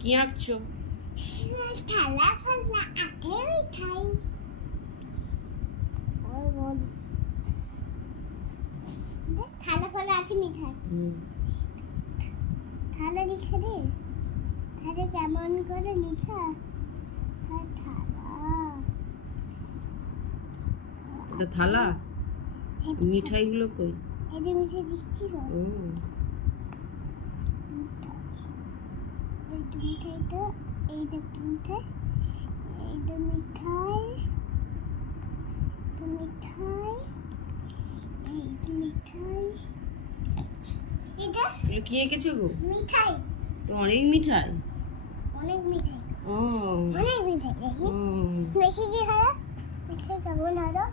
কি আঁকছো? থালা ফালা আঁকে মিঠাই। বল থালা ফালা আছে মিঠাই। থালা লিখে দে। থালা কেমন করে লিখা? থালা এটা থালা। মিঠাইগুলো কই? এই যে মিঠাই দিচ্ছি তো। এইটা মিঠাইটা, এইটা মিঠাই, এইটা মিঠাই, মিঠাই, এইটা মিঠাই, এটা কি এঁকেছো গো? মিঠাই। তো অনেক মিঠাই। অনেক মিঠাই। ও অনেক মিঠাই। দেখি দেখি কি হয়? মিঠাই কেমন হলো?